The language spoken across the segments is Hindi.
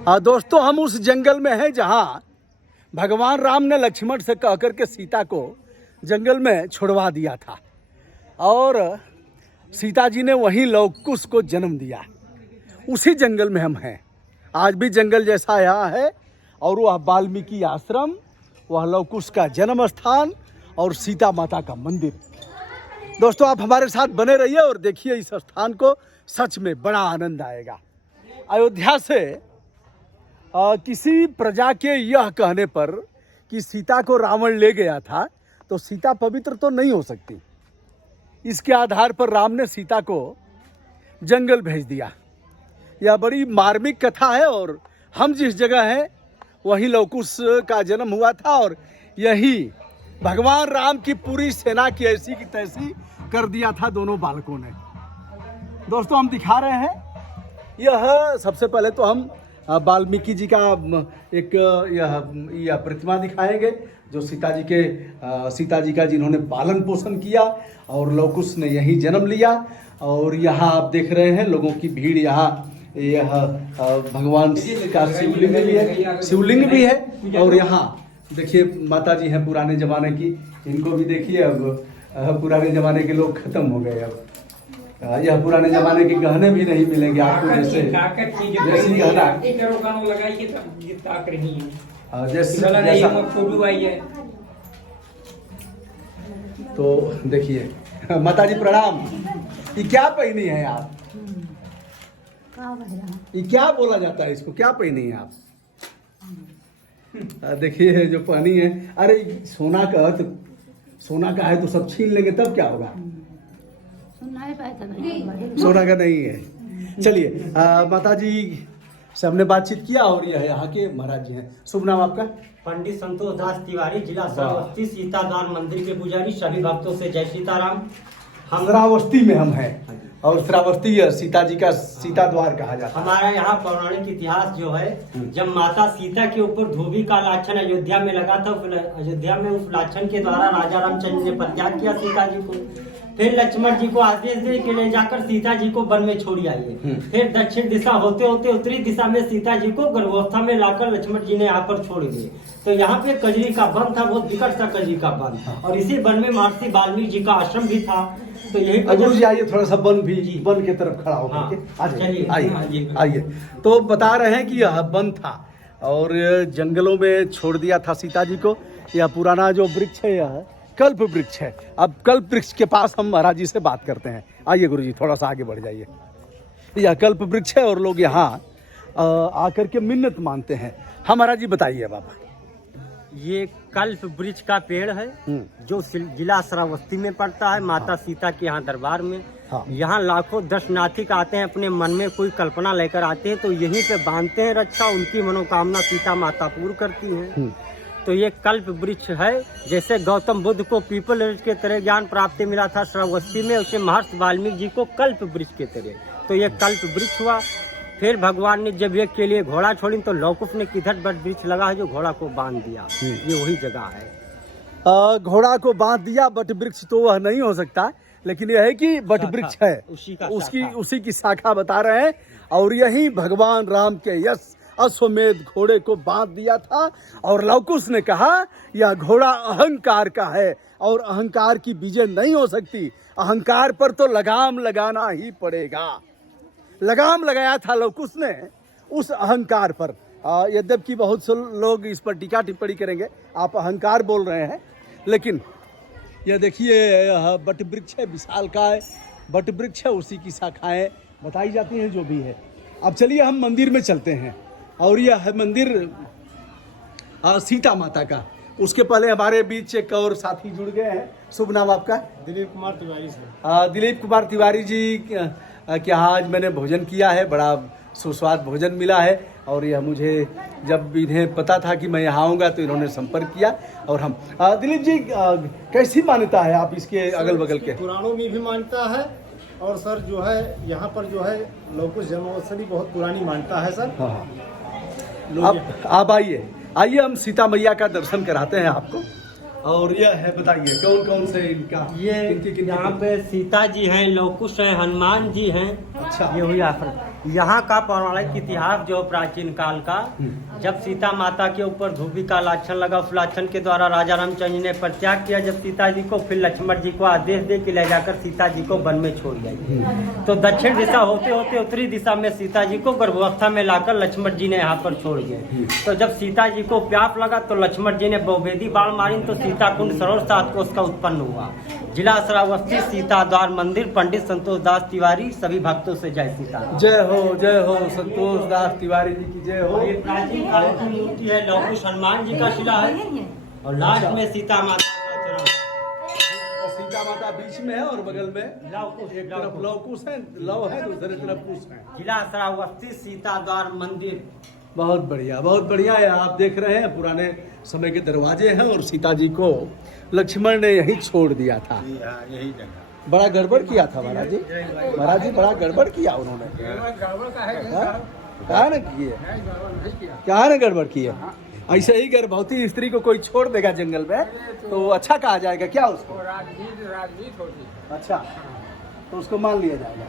दोस्तों हम उस जंगल में हैं जहाँ भगवान राम ने लक्ष्मण से कह कर के सीता को जंगल में छुड़वा दिया था और सीता जी ने वहीं लवकुश को जन्म दिया। उसी जंगल में हम हैं। आज भी जंगल जैसा यहाँ है और वह वाल्मीकि आश्रम, वह लवकुश का जन्म स्थान और सीता माता का मंदिर। दोस्तों आप हमारे साथ बने रहिए और देखिए इस स्थान को, सच में बड़ा आनंद आएगा। अयोध्या से किसी प्रजा के यह कहने पर कि सीता को रावण ले गया था तो सीता पवित्र तो नहीं हो सकती। इसके आधार पर राम ने सीता को जंगल भेज दिया। यह बड़ी मार्मिक कथा है और हम जिस जगह हैं वहीं लवकुश का जन्म हुआ था और यही भगवान राम की पूरी सेना की ऐसी की तैसी कर दिया था दोनों बालकों ने। दोस्तों हम दिखा रहे हैं, यह सबसे पहले तो हम वाल्मीकि जी का एक यह प्रतिमा दिखाएंगे जो सीता जी का जिन्होंने पालन पोषण किया और लवकुश ने यहीं जन्म लिया। और यहाँ आप देख रहे हैं लोगों की भीड़, यहाँ यह भगवान का शिवलिंग भी है और यहाँ देखिए माता जी हैं पुराने जमाने की, इनको भी देखिए। अब पुराने जमाने के लोग खत्म हो गए, अब यह पुराने जमाने के गहने भी नहीं मिलेंगे आपको, जैसे गहना जैसे। तो देखिए माता जी प्रणाम। ये क्या पहनी है आप? ये क्या बोला जाता है इसको, क्या पहनी है आप? देखिए जो पहनी है, अरे सोना का है तो सब छीन लेंगे तब क्या होगा? सोना का नहीं है। चलिए माता जी से हमने बातचीत किया और यह यहाँ के महाराज जी हैं। शुभ नाम आपका? पंडित संतोष दास तिवारी, जिला श्रावस्ती, सीताद्वार मंदिर के पुजारी। सभी भक्तों से जय सीताराम। हम श्रावस्ती में हम हैं और श्रावस्ती सीता जी का सीता द्वार कहा जाता है। हमारा यहाँ पौराणिक इतिहास जो है, जब माता सीता के ऊपर धोबी का लाछन अयोध्या में लगा था, अयोध्या में उस लाछन के द्वारा राजा रामचंद्र ने परित्याग किया सीता जी को। फिर लक्ष्मण जी को आदेश दे के ले जाकर सीता जी को वन में छोड़ी आइए। फिर दक्षिण दिशा होते होते उत्तरी दिशा में सीता जी को गर्भावस्था में लाकर लक्ष्मण जी ने यहाँ पर छोड़ दिए। तो यहाँ पे कजरी का वन था, बहुत विकट सा कजरी का वन, और इसी वन में महर्षि वाल्मीकि जी का आश्रम भी था। तो यही गुरु जी आइए थोड़ा सा वन की तरफ खड़ा होकर आइए। तो बता रहे हैं कि यह वन था और जंगलों में छोड़ दिया था सीता जी को। यह पुराना जो वृक्ष है यह कल्प वृक्ष है। अब कल्प वृक्ष के पास हम महाराज जी से बात करते हैं। आइए गुरु जी थोड़ा सा आगे बढ़ जाइए। यह कल्प वृक्ष है और लोग यहाँ आकर के मिन्नत मानते हैं। हम महाराज जी बताइए बाबा। ये कल्प वृक्ष का पेड़ है जो जिला श्रावस्ती में पड़ता है, माता सीता के यहाँ दरबार में। यहाँ लाखों दर्शनार्थी आते हैं, अपने मन में कोई कल्पना लेकर आते हैं तो यहीं पे बांधते हैं रक्षा, उनकी मनोकामना सीता माता पूर्ण करती हैं। तो ये कल्प वृक्ष है। जैसे गौतम बुद्ध को पीपल वृक्ष के तरह ज्ञान प्राप्ति मिला था श्रावस्ती में, उसे महर्षि वाल्मीकि जी को कल्प वृक्ष के तरह। तो ये कल्प वृक्ष हुआ। फिर भगवान ने जब एक के लिए घोड़ा छोड़ी तो लवकुश ने किधर बट वृक्ष लगा है जो घोड़ा को बांध दिया। ये वही जगह है। घोड़ा को बांध दिया। बट वृक्ष तो वह नहीं हो सकता, लेकिन यह है कि बट वृक्ष है, उसी की शाखा बता रहे हैं। और यही भगवान राम के यश अश्वमेध घोड़े को बांध दिया था। और लवकुश ने कहा यह घोड़ा अहंकार का है और अहंकार की विजय नहीं हो सकती, अहंकार पर तो लगाम लगाना ही पड़ेगा। लगाम लगाया था लवकुश ने उस अहंकार पर। यद्यपि बहुत से लोग इस पर टीका टिप्पणी करेंगे, आप अहंकार बोल रहे हैं, लेकिन यह देखिए बट वृक्ष है, विशालकाय बट वृक्ष है, उसी की शाखाएं बताई जाती हैं जो भी है। अब चलिए हम मंदिर में चलते हैं और यह है मंदिर सीता माता का। उसके पहले हमारे बीच एक और साथी जुड़ गए हैं। शुभ नाम आपका? दिलीप कुमार तिवारी सर। दिलीप कुमार तिवारी जी, क्या आज मैंने भोजन किया है, बड़ा सुस्वाद भोजन मिला है और यह मुझे जब इन्हें पता था कि मैं यहाँ आऊँगा तो इन्होंने संपर्क किया। और हम दिलीप जी कैसी मान्यता है आप इसके अगल बगल के? पुराणों में भी मान्यता है और सर जो है यहाँ पर जो है लवकुश जन्मोत्सवी बहुत पुरानी मान्यता है सर। हाँ आप आइए हम सीता मैया का दर्शन कराते हैं आपको। और यह है, बताइए कौन कौन से इनका? ये यहाँ पे सीता जी हैं, लवकुश है, हनुमान जी हैं। अच्छा, ये हुई आफर यहाँ का पौराणिक इतिहास जो प्राचीन काल का, जब सीता माता के ऊपर धूपी का लाछन लगा, उस लाछन के द्वारा राजा रामचंद्र जी ने परित्याग किया जब सीता जी को, फिर लक्ष्मण जी को आदेश दे कि ले जाकर सीता जी को वन में छोड़ जाए। तो दक्षिण दिशा होते होते उत्तरी दिशा में सीता जी को गर्भावस्था में लाकर लक्ष्मण जी ने यहाँ पर छोड़ दिए। तो जब सीता जी को प्यास लगा तो लक्ष्मण जी ने बहुभेदी बाण मारी, तो सीता कुंड सरोवर 7 कोस का उत्पन्न हुआ। जिला श्रावस्ती, सीता द्वार मंदिर, पंडित संतोष दास तिवारी, सभी भक्तों से जय सीता। जय हो संतोष दास तिवारी जी की जय हो। ये प्राचीन काल की मूर्ति है, लौकुश हनुमान जी का शिला है और लास्ट में सीता माता का चरण। सीता माता बीच में है और बगल में लवकुश, एक तरफ लवकुश है, लव है, दूसरी तरफ कुश है। जिला श्रावस्ती, सीता द्वार मंदिर। बहुत बढ़िया है। आप देख रहे हैं पुराने समय के दरवाजे हैं और सीता जी को लक्ष्मण ने यहीं छोड़ दिया था। यही जगह बड़ा गड़बड़ किया था महाराज जी बड़ा गड़बड़ किया उन्होंने। कहा ना किए, क्या ना गड़बड़ किए। ऐसे ही गर्भवती स्त्री को कोई छोड़ देगा जंगल में तो अच्छा कहा जाएगा क्या उसको? राजनीति होती। अच्छा, तो उसको मान लिया जाएगा,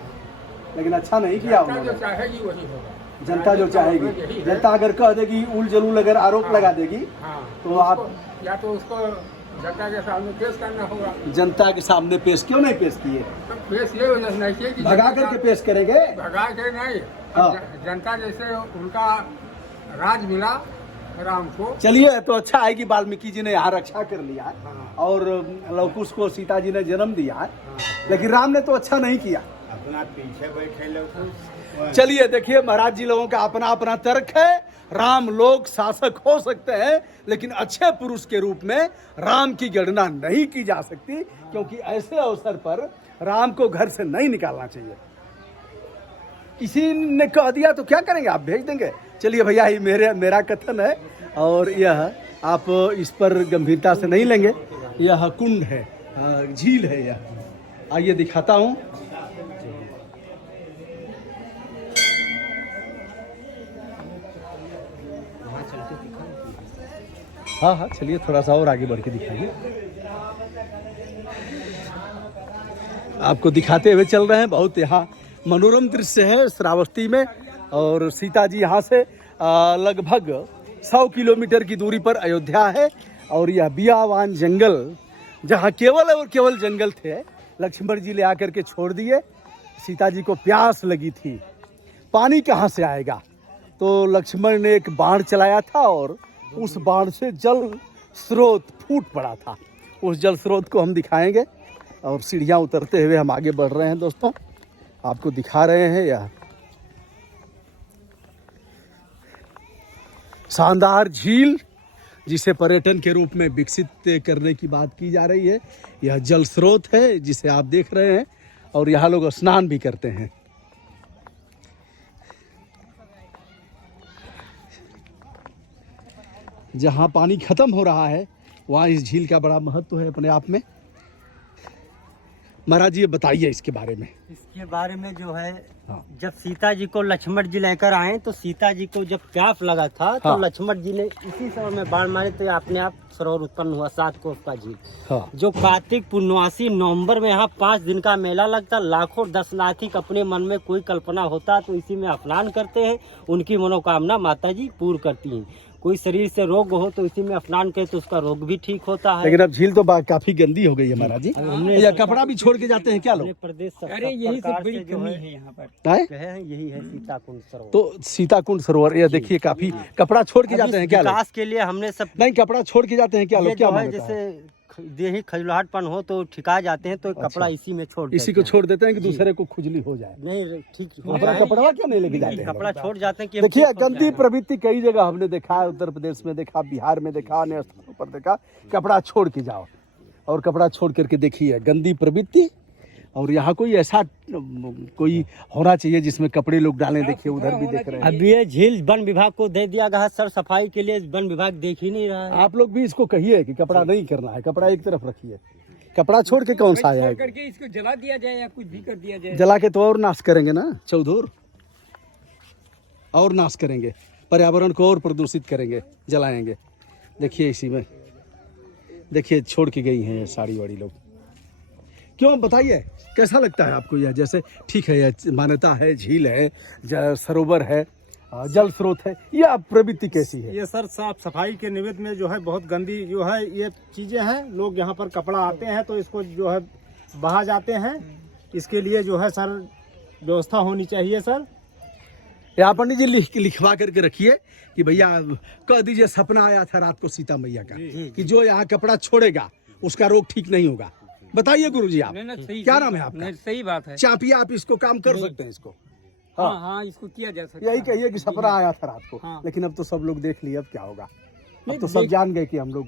लेकिन अच्छा नहीं किया उन्होंने। चाहेगी वही होगा। जनता जो चाहेगी, जनता अगर कह देगी, उल जलूल अगर आरोप लगा देगी तो आप या तो उसको जनता के सामने पेश करना होगा। जनता के सामने पेश क्यों नहीं पेश किए? तो पेश ये वजह से नहीं किए कि भगा करके पेश करेंगे। भगा के नहीं, हाँ। जनता जैसे उनका राज मिला राम को। चलिए, तो अच्छा है कि वाल्मीकि जी ने यहाँ रक्षा कर लिया और लवकुश को सीता जी ने जन्म दिया, लेकिन राम ने तो अच्छा नहीं किया। अपना पीछे बैठे लोग। चलिए देखिए, महाराज जी लोगों का अपना अपना तर्क है। राम लोग शासक हो सकते हैं, लेकिन अच्छे पुरुष के रूप में राम की गणना नहीं की जा सकती, क्योंकि ऐसे अवसर पर राम को घर से नहीं निकालना चाहिए। किसी ने कह दिया तो क्या करेंगे, आप भेज देंगे? चलिए भैया, ये मेरा कथन है और यह आप इस पर गंभीरता से नहीं लेंगे। यह कुंड है, झील है यह। आइए दिखाता हूँ। हाँ, चलिए थोड़ा सा और आगे बढ़ के दिखाइए। आपको दिखाते हुए चल रहे हैं। बहुत यहाँ मनोरम दृश्य है श्रावस्ती में, और सीता जी यहाँ से लगभग 100 किलोमीटर की दूरी पर अयोध्या है। और यह बियावान जंगल, जहाँ केवल और केवल जंगल थे, लक्ष्मण जी ले आकर के छोड़ दिए। सीता जी को प्यास लगी थी, पानी कहाँ से आएगा, तो लक्ष्मण ने एक बाण चलाया था और उस बाण से जल स्रोत फूट पड़ा था। उस जल स्रोत को हम दिखाएंगे और सीढ़ियाँ उतरते हुए हम आगे बढ़ रहे हैं। दोस्तों, आपको दिखा रहे हैं यह शानदार झील, जिसे पर्यटन के रूप में विकसित करने की बात की जा रही है। यह जल स्रोत है जिसे आप देख रहे हैं, और यहाँ लोग स्नान भी करते हैं। जहाँ पानी खत्म हो रहा है वहाँ इस झील का बड़ा महत्व है अपने आप में। महाराज जी, ये बताइए इसके बारे में। इसके बारे में जो है, हाँ। जब सीता जी को लक्ष्मण जी लेकर आए तो सीता जी को जब प्यास लगा था तो हाँ। लक्ष्मण जी ने इसी समय में बाण मारे तो अपने आप सरोवर उत्पन्न हुआ, 7 कोस का झील। हाँ। जो कार्तिक पूर्णवासी नवंबर में यहाँ 5 दिन का मेला लगता, लाखों दर्शनार्थी अपने मन में कोई कल्पना होता तो इसी में स्नान करते हैं, उनकी मनोकामना माता जी पूर्ण करती हैं। कोई शरीर से रोग हो तो इसी में स्नान करे तो उसका रोग भी ठीक होता है। लेकिन अब झील तो काफी गंदी हो गई है महाराज जी। या कपड़ा भी छोड़ के जाते हैं क्या लोग? प्रदेश अरे यही सब बड़ी कमी है यहाँ पर। यही है सीता कुंड सरोवर। तो सीता कुंड सरोवर, ये देखिए काफी कपड़ा छोड़ के जाते हैं क्या लोग? विकास के लिए हमने सब नहीं, कपड़ा छोड़ के जाते हैं क्या लोग? क्या मान्यता है? जैसे देही खजुलाहटपन हो तो ठिका जाते हैं तो कपड़ा इसी में छोड़ इसी को छोड़ देते हैं कि दूसरे को खुजली हो जाए। नहीं, ठीक हो अपना जाए। कपड़ा क्यों नहीं लेके जाते हैं? कपड़ा छोड़ जाते हैं कि देखिए, गंदी प्रवृत्ति कई जगह हमने देखा है, उत्तर प्रदेश में देखा, बिहार में देखा, अन्य स्थानों पर देखा। कपड़ा छोड़ के जाओ और कपड़ा छोड़ करके देखिए, गंदी प्रवृत्ति। और यहाँ कोई ऐसा कोई होना चाहिए जिसमें कपड़े लोग डालें। देखिए उधर भी देख रहे हैं। अब ये झील वन विभाग को दे दिया गया, सर सफाई के लिए वन विभाग देख ही नहीं रहा है। आप लोग भी इसको कहिए कि कपड़ा नहीं करना है, कपड़ा एक तरफ रखिए। कपड़ा छोड़ के कौन सा आया? करके इसको जला दिया जाए या कुछ भी कर दिया जाए। जला के तो और नाश करेंगे ना चौधुर, और नाश करेंगे, पर्यावरण को और प्रदूषित करेंगे, जलाएंगे। देखिए इसी में देखिए छोड़ के गई हैं ये साड़ी वाड़ी लोग। क्यों बताइए, कैसा लगता है आपको यह? जैसे ठीक है, यह मान्यता है, झील है, सरोवर है, जल स्रोत है, यह प्रवृत्ति कैसी है? ये सर साफ सफाई के निमित्त में जो है बहुत गंदी जो है ये चीजें हैं। लोग यहाँ पर कपड़ा आते हैं तो इसको जो है बहा जाते हैं। इसके लिए जो है सर व्यवस्था होनी चाहिए सर। यहाँ पंडित जी लिखवा करके रखिए कि भैया कह दीजिए, सपना आया था रात को सीता मैया का कि जो यहाँ कपड़ा छोड़ेगा उसका रोग ठीक नहीं होगा। बताइए गुरुजी आप, क्या नाम है आपका? सही बात है। चापिए आप इसको काम कर सकते हैं इसको। हाँ हाँ, इसको किया जा सकता है। यही कहिए कि सपना आया था रात को। हाँ। लेकिन अब तो सब लोग देख लिए, अब क्या होगा? अब तो सब जान गए कि हम लोग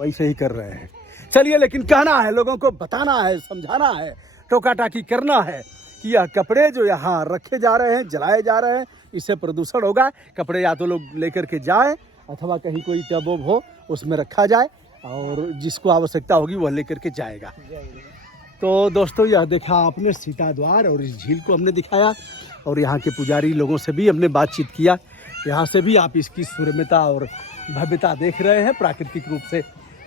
वैसे ही कर रहे हैं। चलिए, लेकिन कहना है, लोगों को बताना है, समझाना है, टोका टाकी करना है कि यह कपड़े जो यहाँ रखे जा रहे हैं, जलाए जा रहे हैं, इससे प्रदूषण होगा। कपड़े या तो लोग लेकर के जाए अथवा कहीं कोई टब वब हो उसमें रखा जाए, और जिसको आवश्यकता होगी वह लेकर के जाएगा। तो दोस्तों, यह देखा आपने सीता द्वार, और इस झील को हमने दिखाया, और यहाँ के पुजारी लोगों से भी हमने बातचीत किया। यहाँ से भी आप इसकी सुरम्यता और भव्यता देख रहे हैं। प्राकृतिक रूप से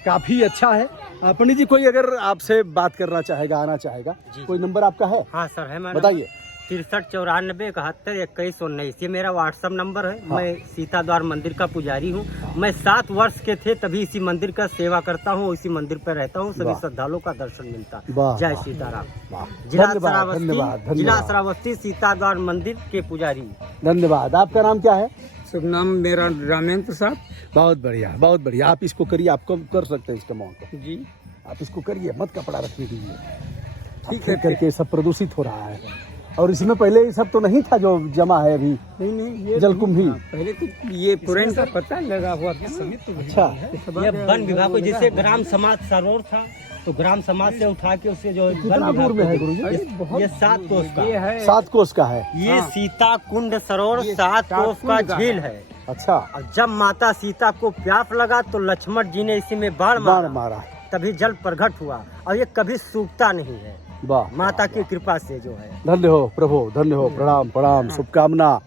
काफ़ी अच्छा है। पंडित जी, कोई अगर आपसे बात करना चाहेगा, आना चाहेगा, कोई नंबर आपका है? हाँ सर है, मैडम। बताइए। 63 94 71 21 19 ये मेरा व्हाट्सएप नंबर है। हाँ। मैं सीता द्वार मंदिर का पुजारी हूँ। मैं 7 वर्ष के थे तभी इसी मंदिर का सेवा करता हूँ, इसी मंदिर पर रहता हूँ। सभी वाह। श्रद्धालुओं का दर्शन मिलता है। वाह, जय वाह। सीताराम। वाह, जिला धन्यवाद, श्रावस्ती, धन्यवाद, जिला धन्यवाद, श्रावस्ती सीता द्वार मंदिर के पुजारी। धन्यवाद। आपका नाम क्या है? शुभ नाम मेरा रामेंद्र प्रसाद बहुत बढ़िया, बहुत बढ़िया। आप इसको करिए, आपको कर सकते हैं इसका मौका। जी। आप इसको करिए, मत कपड़ा रखने दीजिए। ठीक है, करके सब प्रदूषित हो रहा है, और इसमें पहले ये सब तो नहीं था जो जमा है अभी, नहीं, ये जलकुंभी। पहले तो ये पुराने का पता लगा हुआ था ना। अच्छा, ये वन विभाग को, जैसे ग्राम समाज सरोवर था तो ग्राम समाज से उठा के उससे जो कितना दूर में है गुरुजी? ये 7 कोस का ये है 7 कोस का है। ये सीता कुंड सरोवर 7 कोस का झील है। अच्छा, और जब माता सीता को प्यास लगा तो लक्ष्मण जी ने इसी में बाण बाण मारा, मारा। तभी जल प्रकट हुआ, और ये कभी सूखता नहीं है। वाह, माता की कृपा से जो है। धन्य हो प्रभु, धन्य हो। प्रणाम प्रणाम, शुभकामना।